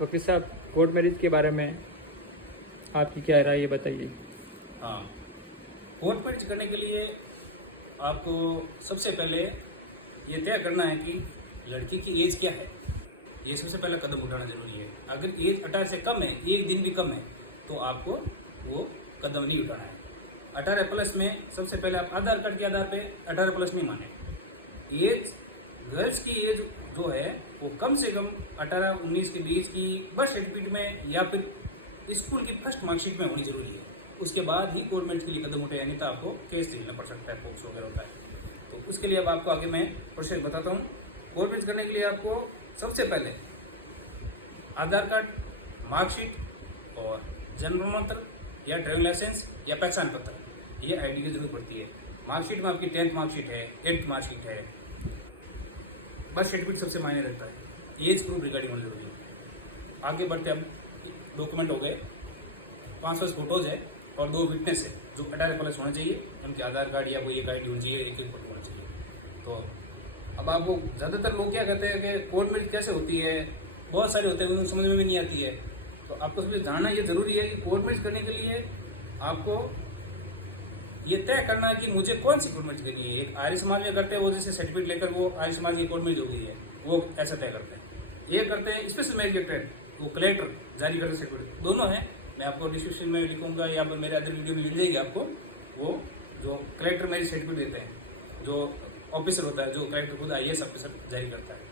वकील साहब, court marriage के बारे में आपकी क्या राय है, बताइए। हाँ, कोर्ट मैरिज करने के लिए आपको सबसे पहले ये तय करना है कि लड़की की एज क्या है। ये सबसे पहला कदम उठाना जरूरी है। अगर एज 18 से कम है, एक दिन भी कम है, तो आपको वो कदम नहीं उठाना है। 18 प्लस में सबसे पहले आप आधार कार्ड के आधार पे 18 प्लस नहीं माने। एज गर्ल्स की एज जो है वो कम से कम 18-19 के बीच की बर्थ सर्टिफिकेट में या फिर स्कूल की फर्स्ट मार्कशीट में होनी जरूरी है। उसके बाद ही कोर्ट मैरिज के लिए कदम उठे, नहीं तो आपको केस झेलना पड़ सकता है, पोक्सो वगैरह होता है। तो उसके लिए अब आपको आगे मैं प्रोसेस बताता हूँ। कोर्ट मैरिज करने के लिए आपको सबसे पहले आधार कार्ड, मार्कशीट और जन्म प्रमाण पत्र या ड्राइविंग लाइसेंस या पहचान पत्र, ये आईडी की जरूरत पड़ती है। मार्कशीट में आपकी 10th मार्कशीट है, 8th मार्कशीट है। बर्थ सर्टिफिकेट सबसे मायने रखता है। एज प्रूफ रिगार्डिंग होना जरूरी है। आगे बढ़ते अब डॉक्यूमेंट हो गए, 5 फोटोज है और 2 विटनेस है जो 18 प्लस होना चाहिए। उनके आधार कार्ड या कोई एक आईडी होनी चाहिए, एक फोटो होना चाहिए। तो अब आपको ज़्यादातर लोग क्या कहते हैं कि कोर्ट मैरिज कैसे होती है, बहुत सारे होते हैं, उनको समझ में भी नहीं आती है। तो आपको सबसे जानना ये जरूरी है कि कोर्ट मैरिज करने के लिए आपको ये तय करना है कि मुझे कौन सी कोर्ट मैरिज करनी है। एक आर्य समाज में करते हैं, वो जैसे सर्टिफिकेट लेकर वो आर्य समाज की कोर्ट मैरिज हो गई है, वो ऐसा तय करते हैं। ये करते हैं स्पेशल मैरिज एक्ट, वो कलेक्टर जारी करते सर्टिफिकेट। दोनों है, मैं आपको डिस्क्रिप्शन में लिखूंगा या मेरे अदर वीडियो में मिल जाएगी आपको। वो जो कलेक्टर मैरिज सर्टिफिकेट देते हैं, जो ऑफिसर होता है, जो कलेक्टर खुद IAS ऑफिसर जारी करता है,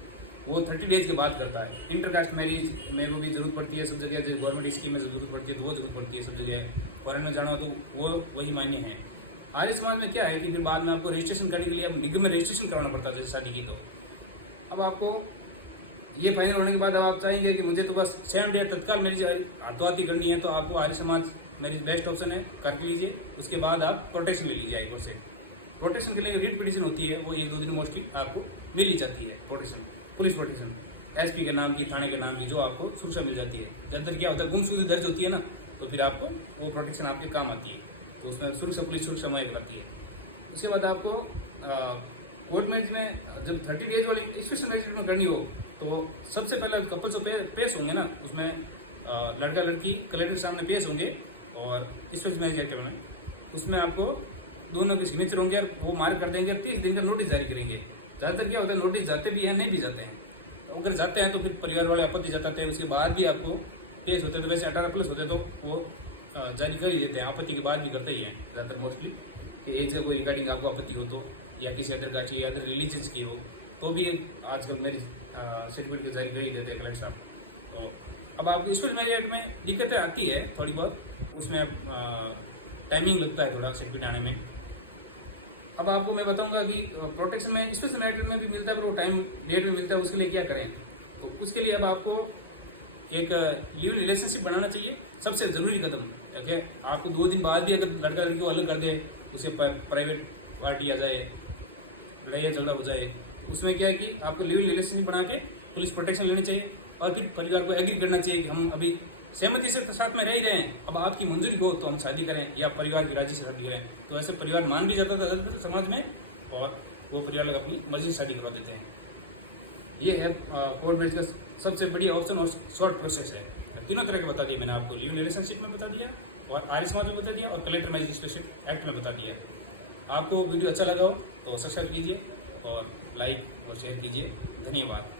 वो 30 डेज के बाद करता है। इंटरकास्ट मैरिज में वो भी जरूरत पड़ती है सब जगह, जैसे गवर्नमेंट स्कीम में जरूरत पड़ती है तो वो जरूरत पड़ती है सब जगह। फॉरेन में जाना हो तो वो वही मायने हैं। आर्य समाज में क्या है कि फिर बाद में आपको रजिस्ट्रेशन करने के लिए अब निगम में रजिस्ट्रेशन कराना पड़ता है, जैसे शादी की। तो अब आपको ये फाइनल होने के बाद अब आप चाहेंगे कि मुझे तो बस 7 डे तत्काल मैरिज हाथों हाथी करनी है, तो आपको Arya Samaj marriage best option है, कर लीजिए। उसके बाद आप प्रोटेक्शन ले लीजिए हाईकोर्ट से। प्रोटेक्शन के लिए रिट पिटीशन होती है, वो 1-2 दिन मोस्टली आपको मिल ही जाती है। प्रोटेक्शन, पुलिस प्रोटेक्शन, SP के नाम की, थाने के नाम की, जो आपको सुरक्षा मिल जाती है। ज्यादातर क्या होता है, गुमशुदगी दर्ज होती है ना, तो फिर आपको वो प्रोटेक्शन आपके काम आती है। तो उसमें सुरक्षा, पुलिस सुरक्षा मुहैया कराती है। उसके बाद आपको कोर्ट मैरिज में जब 30 डेज वाली स्पेशल मैरिज में करनी हो, तो सबसे पहले कपल जो पेश होंगे ना, उसमें लड़का लड़की कलेक्टर के सामने पेश होंगे। और स्पेशल मैरिज एक्ट में उसमें आपको दोनों के सिग्नेचर होंगे और वो मार्क कर देंगे। 30 दिन का नोटिस जारी करेंगे। ज़्यादातर क्या होता है, नोटिस जाते भी हैं, नहीं भी जाते हैं। तो अगर जाते हैं तो फिर परिवार वाले आपत्ति जताते हैं, उसके बाद भी आपको पेश होते हैं। तो वैसे 18 प्लस होते तो वो जारी कर ही देते हैं, आपत्ति के बाद भी करते ही हैं ज़्यादातर मोस्टली। कि एज का कोई रिगार्डिंग आपको आपत्ति हो तो, या किसी अदर कास्ट या अदर रिलीजन्स की हो, तो भी आजकल मैरिज सर्टिफिकेट जारी कर ही देते हैं कलेक्टर साहब। तो अब आपको स्पेशल मैरिज एक्ट में दिक्कतें आती है थोड़ी बहुत, उसमें टाइमिंग लगता है थोड़ा सर्टिफिकेट आने में। अब आपको मैं बताऊंगा कि प्रोटेक्शन में स्पेशल मैरिज में भी मिलता है, पर वो टाइम डेट में मिलता है, उसके लिए क्या करें। तो उसके लिए अब आपको एक लिव इन रिलेशनशिप बनाना चाहिए, सबसे जरूरी कदम। ओके, आपको 2 दिन बाद भी अगर लड़का लड़की को अलग कर दे, उसे प्राइवेट पार्टी आ जाए, लड़ाई झगड़ा हो जाए, उसमें क्या है कि आपको लिव इन रिलेशनशिप बना के पुलिस प्रोटेक्शन लेनी चाहिए। और फिर परिवार को एग्री करना चाहिए कि हम अभी सहमति से साथ में रह ही रहे हैं, अब आपकी मंजूरी हो तो हम शादी करें, या परिवार की राजी से शादी करें। तो ऐसे परिवार मान भी जाता था ज़्यादातर समाज में, और वो परिवार लोग अपनी मर्जी से शादी करवा देते हैं। ये है कोर्ट मैरिज का सबसे बड़ी ऑप्शन और शॉर्ट प्रोसेस है। तीनों तरह के बता दिए मैंने आपको, लिव इन रिलेशनशिप में बता दिया, और आर्य समाज में बता दिया, और कलेक्टर मैरिज स्पेशल एक्ट में बता दिया। आपको वीडियो अच्छा लगा हो तो सब्सक्राइब कीजिए और लाइक और शेयर कीजिए। धन्यवाद।